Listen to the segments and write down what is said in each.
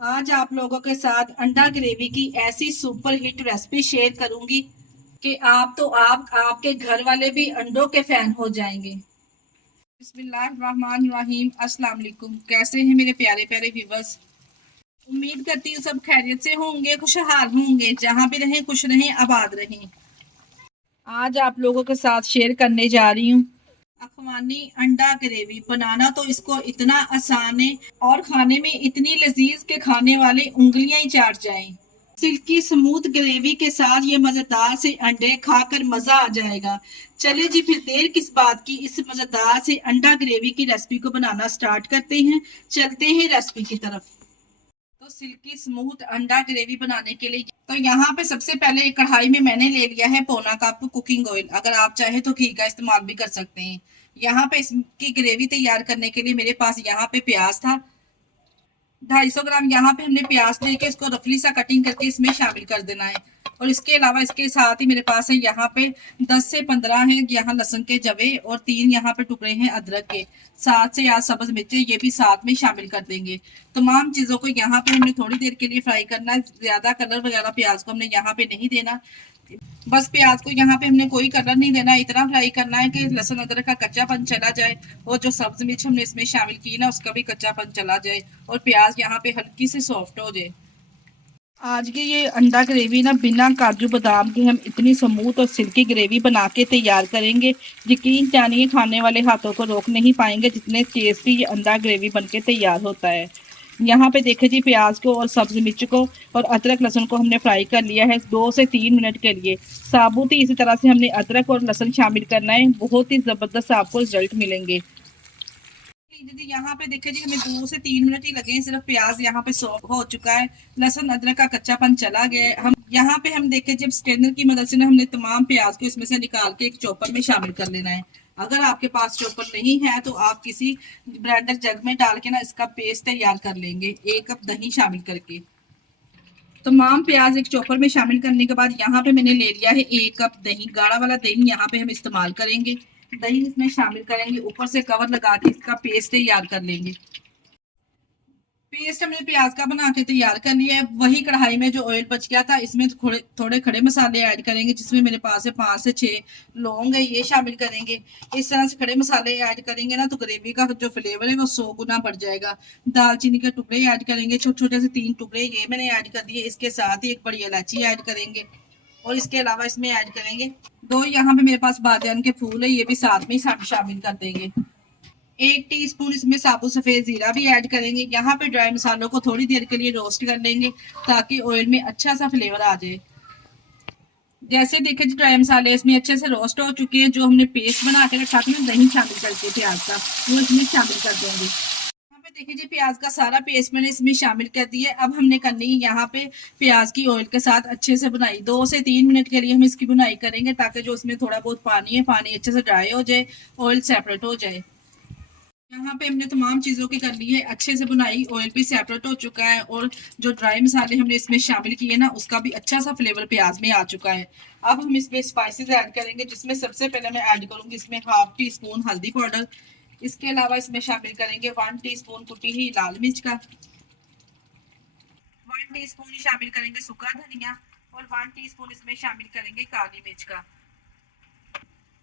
आज आप लोगों के साथ अंडा ग्रेवी की ऐसी सुपर हिट रेसिपी शेयर करूंगी कि आप आपके घर वाले भी अंडों के फैन हो जाएंगे। बिस्मिल्लाहिर्रहमानिर्रहीम। अस्सलाम वालेकुम। कैसे हैं मेरे प्यारे प्यारे व्यूवर्स। उम्मीद करती हूँ सब खैरियत से होंगे, खुशहाल होंगे, जहां भी रहें खुश रहें, आबाद रहें। आज आप लोगों के साथ शेयर करने जा रही हूँ अखवानी अंडा ग्रेवी। बनाना तो इसको इतना आसान है और खाने में इतनी लजीज के खाने वाले उंगलियां ही चाट जाएं। सिल्की स्मूथ ग्रेवी के साथ ये मजेदार से अंडे खाकर मजा आ जाएगा। चलिए जी, फिर देर किस बात की, इस मजेदार से अंडा ग्रेवी की रेसिपी को बनाना स्टार्ट करते हैं। चलते हैं रेसिपी की तरफ। तो सिल्की स्मूथ अंडा ग्रेवी बनाने के लिए तो यहाँ पे सबसे पहले एक कढ़ाई में मैंने ले लिया है पौना कप कुकिंग ऑयल। अगर आप चाहे तो घी का इस्तेमाल भी कर सकते हैं। यहाँ पे इसकी ग्रेवी तैयार करने के लिए मेरे पास यहाँ पे प्याज था 250 ग्राम। यहाँ पे हमने प्याज लेके इसको रफली सा कटिंग करके इसमें शामिल कर देना है। और इसके अलावा इसके साथ ही मेरे पास है यहाँ पे 10 से 15 है यहाँ लहसुन के जवे और 3 यहाँ पे टुकड़े हैं अदरक के। 7 से 8 सब्ज मिर्चें ये भी साथ में शामिल कर देंगे। तमाम चीजों को यहाँ पे हमने थोड़ी देर के लिए फ्राई करना है। ज्यादा कलर वगैरह प्याज को हमने यहाँ पे नहीं देना। बस प्याज को यहाँ पे हमने कोई कलर नहीं देना, इतना फ्राई करना है कि लहसुन अदरक का कच्चापन चला जाए और जो सब्ज मिर्च हमने इसमें शामिल की ना उसका भी कच्चापन चला जाए और प्याज यहाँ पे हल्की से सॉफ्ट हो जाए। आज की ये अंडा ग्रेवी ना बिना काजू बादाम के हम इतनी स्मूथ और सिल्की ग्रेवी बना के तैयार करेंगे, यकीन जानिए खाने वाले हाथों को रोक नहीं पाएंगे जितने टेस्टी ये अंडा ग्रेवी बन के तैयार होता है। यहाँ पे देखे जी, प्याज को और सब्जी मिर्च को और अदरक लहसुन को हमने फ्राई कर लिया है 2 से 3 मिनट के लिए। साबुत ही इसी तरह से हमने अदरक और लहसुन शामिल करना है, बहुत ही ज़बरदस्त आपको रिजल्ट मिलेंगे। दीदी यहाँ पे देखिए जी, हमें 2 से 3 मिनट ही लगे हैं। सिर्फ प्याज यहाँ पे सॉफ्ट हो चुका है, लहसुन अदरक का कच्चापन चला गया है। हम यहाँ पे हम देखे जब स्ट्रेनर की मदद से ना हमने तमाम प्याज को इसमें से निकाल के एक चॉपर में शामिल कर लेना है। अगर आपके पास चॉपर नहीं है तो आप किसी ब्लेंडर जग में डाल के ना इसका पेस्ट तैयार कर लेंगे 1 कप दही शामिल करके। तमाम प्याज एक चॉपर में शामिल करने के बाद यहाँ पे मैंने ले लिया है 1 कप दही, गाढ़ा वाला दही यहाँ पे हम इस्तेमाल करेंगे। दही इसमें शामिल करेंगे, ऊपर से कवर लगा के इसका पेस्ट तैयार कर लेंगे। पेस्ट हमने प्याज का बना के तैयार कर लिया है। वही कढ़ाई में जो ऑयल बच गया था इसमें थोड़े थोड़े खड़े मसाले ऐड करेंगे, जिसमें मेरे पास है 5 से 6 लौंग है, ये शामिल करेंगे। इस तरह से खड़े मसाले ऐड करेंगे ना तो ग्रेवी का जो फ्लेवर है वो 100 गुना बढ़ जाएगा। दालचीनी के टुकड़े ऐड करेंगे, छोटे छोटे से 3 टुकड़े ये मैंने ऐड कर दिए। इसके साथ ही एक बड़ी इलायची ऐड करेंगे और इसके अलावा इसमें ऐड करेंगे 2 यहाँ पे मेरे पास बादियान के फूल है, ये भी साथ में शामिल कर देंगे। 1 टीस्पून इसमें साबुत सफेद जीरा भी ऐड करेंगे। यहाँ पे ड्राई मसालों को थोड़ी देर के लिए रोस्ट कर लेंगे ताकि ऑयल में अच्छा सा फ्लेवर आ जाए। जैसे देखे ड्राई मसाले इसमें अच्छे से रोस्ट हो चुके हैं। जो हमने पेस्ट बना के रखा था दही शामिल करके प्याज का, वो इसमें शामिल कर देंगे। यहाँ पे देखिए जी, प्याज का सारा पेस्ट मैंने इसमें शामिल कर दिया। अब हमने करनी है यहाँ पे प्याज की ऑयल के साथ अच्छे से बुनाई। 2 से 3 मिनट के लिए हम इसकी बुनाई करेंगे ताकि जो इसमें थोड़ा बहुत पानी है, पानी अच्छे से ड्राई हो जाए, ऑयल सेपरेट हो जाए। यहाँ पे हमने तमाम चीज़ों की कर ली है अच्छे से बुनाई, ऑयल भी सेपरेट हो चुका है और जो ड्राई मसाले हमने इसमें शामिल किए ना उसका भी अच्छा सा फ्लेवर प्याज में आ चुका है। अब हम इसमें स्पाइसेस ऐड करेंगे, जिसमें सबसे पहले मैं ऐड करूंगी इसमें 1/2 टीस्पून हल्दी पाउडर। इसके अलावा इसमें शामिल करेंगे 1 टीस्पून कुटी हुई लाल मिर्च का, 1 टीस्पून शामिल करेंगे सूखा धनिया और 1 टीस्पून इसमें शामिल करेंगे काली मिर्च का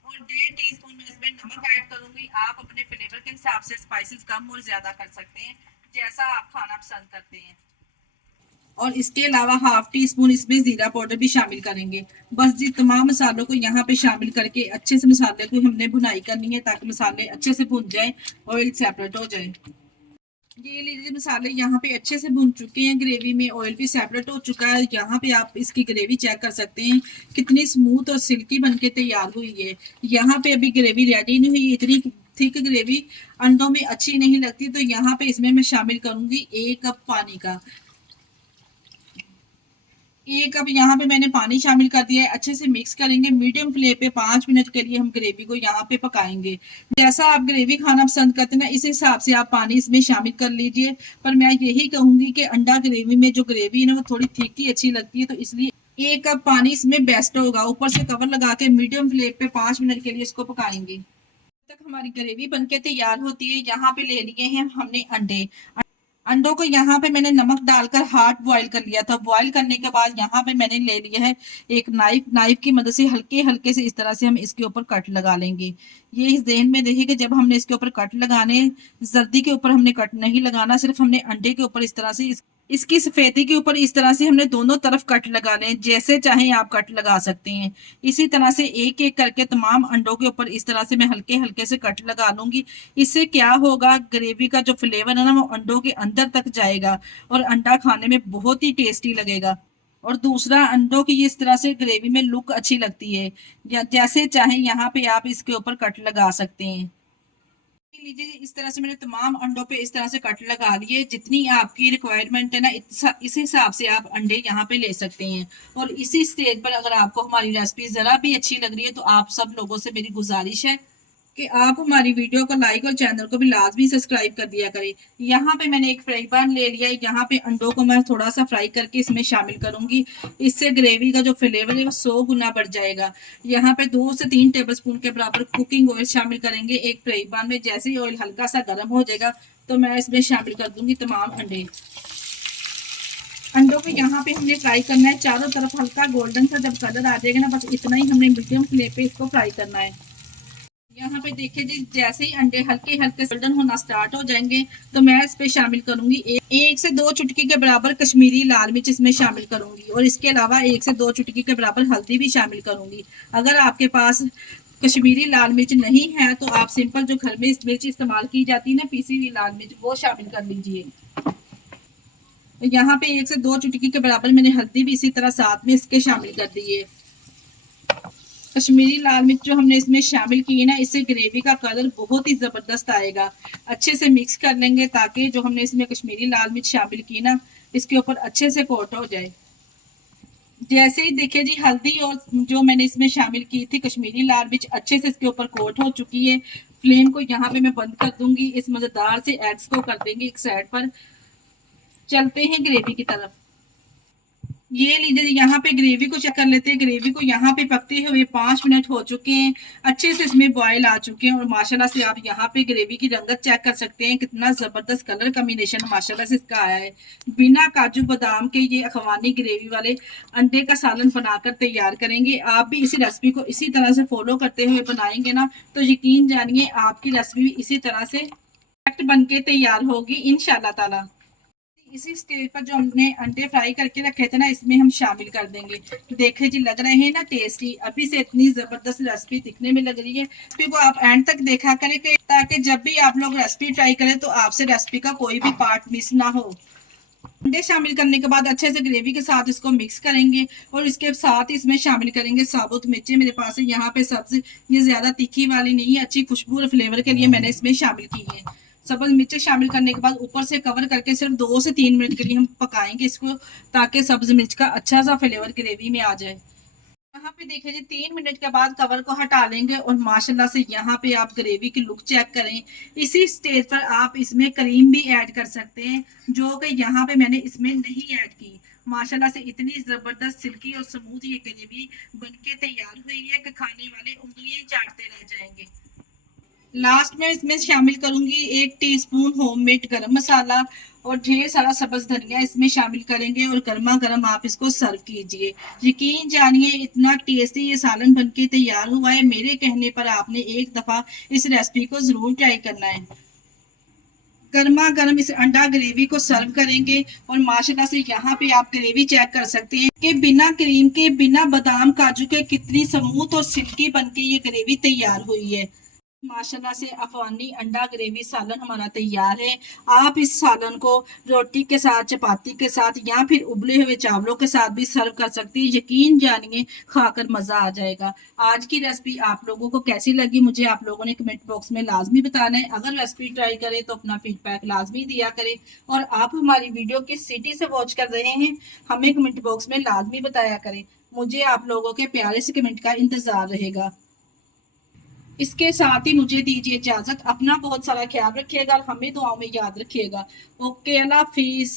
और 1.5 टीस्पून में इसमें नमक ऐड करूंगी। आप अपने फ्लेवर के हिसाब से स्पाइसेस कम और ज्यादा कर सकते हैं, जैसा आप खाना पसंद करते हैं। और इसके अलावा 1/2 टीस्पून इसमें जीरा पाउडर भी शामिल करेंगे। बस जी, तमाम मसालों को यहाँ पे शामिल करके अच्छे से मसाले को हमने भुनाई करनी है ताकि मसाले अच्छे से भुन जाए, ऑयल सेपरेट हो जाए। ये लीजिए, मसाले यहाँ पे अच्छे से भुन चुके हैं, ग्रेवी में ऑयल भी सेपरेट हो चुका है। यहाँ पे आप इसकी ग्रेवी चेक कर सकते हैं कितनी स्मूथ और सिल्की बनके तैयार हुई है। यहाँ पे अभी ग्रेवी रेडी नहीं हुई, इतनी थिक ग्रेवी अंडों में अच्छी नहीं लगती। तो यहाँ पे इसमें मैं शामिल करूंगी 1 कप पानी का। 1 कप यहाँ पे मैंने पानी शामिल कर दिया है। अच्छे से मिक्स करेंगे, मीडियम फ्लेम पे 5 मिनट के लिए हम ग्रेवी को यहाँ पे पकाएंगे। जैसा आप ग्रेवी खाना पसंद करते हैं ना इस हिसाब से आप पानी इसमें शामिल कर लीजिए। पर मैं यही कहूंगी कि अंडा ग्रेवी में जो ग्रेवी है ना वो थोड़ी थिक ही अच्छी लगती है, तो इसलिए 1 कप पानी इसमें बेस्ट होगा। ऊपर से कवर लगा के मीडियम फ्लेम पे 5 मिनट के लिए इसको पकाएंगे। तक हमारी ग्रेवी बनके तैयार होती है। यहाँ पे ले लिए हैं हमने अंडे। अंडों को यहाँ पे मैंने नमक डालकर हार्ड बॉईल कर लिया था। बॉईल करने के बाद यहाँ पे मैंने ले लिया है एक नाइफ। नाइफ की मदद से हल्के हल्के से इस तरह से हम इसके ऊपर कट लगा लेंगे। ये इस ध्यान में देखिए कि जब हमने इसके ऊपर कट लगाने, जर्दी के ऊपर हमने कट नहीं लगाना, सिर्फ हमने अंडे के ऊपर इस तरह से इसकी सफेदी के ऊपर इस तरह से हमने दोनों तरफ कट लगाने, जैसे चाहें आप कट लगा सकते हैं। इसी तरह से एक एक करके तमाम अंडों के ऊपर इस तरह से मैं हल्के हल्के से कट लगा लूंगी। इससे क्या होगा, ग्रेवी का जो फ्लेवर है ना वो अंडों के अंदर तक जाएगा और अंडा खाने में बहुत ही टेस्टी लगेगा। और दूसरा, अंडों की इस तरह से ग्रेवी में लुक अच्छी लगती है। या जैसे चाहे यहाँ पे आप इसके ऊपर कट लगा सकते हैं। लीजिए इस तरह से मैंने तमाम अंडों पे इस तरह से कट लगा लिए। जितनी आपकी रिक्वायरमेंट है ना इस हिसाब से आप अंडे यहाँ पे ले सकते हैं। और इसी स्टेज पर अगर आपको हमारी रेसिपी जरा भी अच्छी लग रही है तो आप सब लोगों से मेरी गुजारिश है कि आप हमारी वीडियो को लाइक और चैनल को भी लाजमी सब्सक्राइब कर दिया करें। यहाँ पे मैंने एक फ्राई पैन ले लिया है। यहाँ पे अंडों को मैं थोड़ा सा फ्राई करके इसमें शामिल करूंगी। इससे ग्रेवी का जो फ्लेवर है वो 100 गुना बढ़ जाएगा। यहाँ पे 2 से 3 टेबलस्पून के बराबर कुकिंग ऑयल शामिल करेंगे एक फ्राई पैन में। जैसे ही ऑयल हल्का सा गर्म हो जाएगा तो मैं इसमें शामिल कर दूंगी तमाम अंडे। अंडों को यहाँ पे हमने फ्राई करना है, चारों तरफ हल्का गोल्डन सा जब कलर आ जाएगा ना, बस इतना ही हमने मीडियम फ्लेम पे इसको फ्राई करना है। यहाँ पे देखिए जी, जैसे ही अंडे हल्के हल्के गोल्डन होना स्टार्ट हो जाएंगे तो मैं इस पे शामिल करूंगी एक से 2 चुटकी के बराबर कश्मीरी लाल मिर्च इसमें शामिल करूंगी। और इसके अलावा 1 से 2 चुटकी के बराबर हल्दी भी शामिल करूंगी। अगर आपके पास कश्मीरी लाल मिर्च नहीं है तो आप सिंपल जो घर में इस मिर्च इस्तेमाल की जाती है ना, पीसी हुई लाल मिर्च, वो शामिल कर लीजिए। यहाँ पे 1 से 2 चुटकी के बराबर मैंने हल्दी भी इसी तरह साथ में इसके शामिल कर दी है। कश्मीरी लाल मिर्च जो हमने इसमें शामिल की है ना, इससे ग्रेवी का कलर बहुत ही जबरदस्त आएगा। अच्छे से मिक्स कर लेंगे ताकि जो हमने इसमें कश्मीरी लाल मिर्च शामिल की ना, इसके ऊपर अच्छे से कोट हो जाए। जैसे ही देखिए जी, हल्दी और जो मैंने इसमें शामिल की थी कश्मीरी लाल मिर्च अच्छे से इसके ऊपर कोट हो चुकी है। फ्लेम को यहाँ पे मैं बंद कर दूंगी। इस मजेदार से एग्स को कर देंगे एक साइड पर। चलते हैं ग्रेवी की तरफ। ये लीजिए यहाँ पे ग्रेवी को चेक कर लेते हैं। ग्रेवी को यहाँ पे पकते हुए 5 मिनट हो चुके हैं। अच्छे से इसमें बॉयल आ चुके हैं और माशाल्लाह से आप यहाँ पे ग्रेवी की रंगत चेक कर सकते हैं। कितना जबरदस्त कलर कॉम्बिनेशन माशाल्लाह से इसका आया है। बिना काजू बादाम के ये अखवानी ग्रेवी वाले अंडे का सालन बनाकर तैयार करेंगे। आप भी इसी रेसिपी को इसी तरह से फॉलो करते हुए बनाएंगे ना तो यकीन जानिए आपकी रेसिपी इसी तरह से परफेक्ट बन के तैयार होगी इंशाल्लाह ताला। इसी स्टेज पर जो हमने अंडे फ्राई करके रखे थे ना, इसमें हम शामिल कर देंगे। देखे जी, लग रहे हैं ना टेस्टी। अभी से इतनी जबरदस्त रेसिपी दिखने में लग रही है। रेसिपी को आप एंड तक देखा करें ताकि जब भी आप लोग रेसिपी ट्राई करें तो आपसे रेसिपी का कोई भी पार्ट मिस ना हो। अंडे शामिल करने के बाद अच्छे से ग्रेवी के साथ इसको मिक्स करेंगे और इसके साथ इसमें शामिल करेंगे साबुत मिर्ची। मेरे पास है यहाँ पे सब्जी, ये ज्यादा तीखी वाली नहीं है, अच्छी खुशबू और फ्लेवर के लिए मैंने इसमें शामिल की है। सब्ज मिर्ची शामिल करने के बाद ऊपर से कवर करके सिर्फ 2 से 3 मिनट के लिए हम पकाएंगे इसको, ताकि सब्ज मिर्च का अच्छा सा फ्लेवर ग्रेवी में आ जाए। यहाँ पे देखिए जी, 3 मिनट के बाद कवर को हटा लेंगे और माशाल्लाह से यहाँ पे आप ग्रेवी की लुक चेक करें। इसी स्टेज पर आप इसमें क्रीम भी ऐड कर सकते हैं, जो कि यहाँ पे मैंने इसमें नहीं ऐड की। माशाल्लाह से इतनी जबरदस्त सिल्की और स्मूथ ये ग्रेवी बनके तैयार हुई है कि खाने वाले उंगलियां चाटते रह जाएंगे। लास्ट में इसमें शामिल करूंगी 1 टीस्पून होममेड गरम मसाला और ढेर सारा सब्ज धनिया इसमें शामिल करेंगे और गर्मा गर्म आप इसको सर्व कीजिए। यकीन जानिए इतना टेस्टी ये सालन बनके तैयार हुआ है। मेरे कहने पर आपने एक दफा इस रेसिपी को जरूर ट्राई करना है। गर्मा गर्म इस अंडा ग्रेवी को सर्व करेंगे और माशाल्लाह से यहाँ पे आप ग्रेवी चेक कर सकते हैं कि बिना क्रीम के, बिना बादाम काजू के कितनी स्मूथ और सिल्की बनके ये ग्रेवी तैयार हुई है। माशाल्लाह से अफगानी अंडा ग्रेवी सालन हमारा तैयार है। आप इस सालन को रोटी के साथ, चपाती के साथ या फिर उबले हुए चावलों के साथ भी सर्व कर सकती है। यकीन जानिए खाकर मजा आ जाएगा। आज की रेसिपी आप लोगों को कैसी लगी मुझे आप लोगों ने कमेंट बॉक्स में लाजमी बताना है। अगर रेसिपी ट्राई करें तो अपना फीडबैक लाजमी दिया करें और आप हमारी वीडियो किस सिटी से वॉच कर रहे हैं हमें कमेंट बॉक्स में लाजमी बताया करें। मुझे आप लोगों के प्यारे से कमेंट का इंतजार रहेगा। इसके साथ ही मुझे दीजिए इजाजत। अपना बहुत सारा ख्याल रखिएगा, हमें दुआओं में याद रखिएगा। ओके, अल्लाह हाफिज।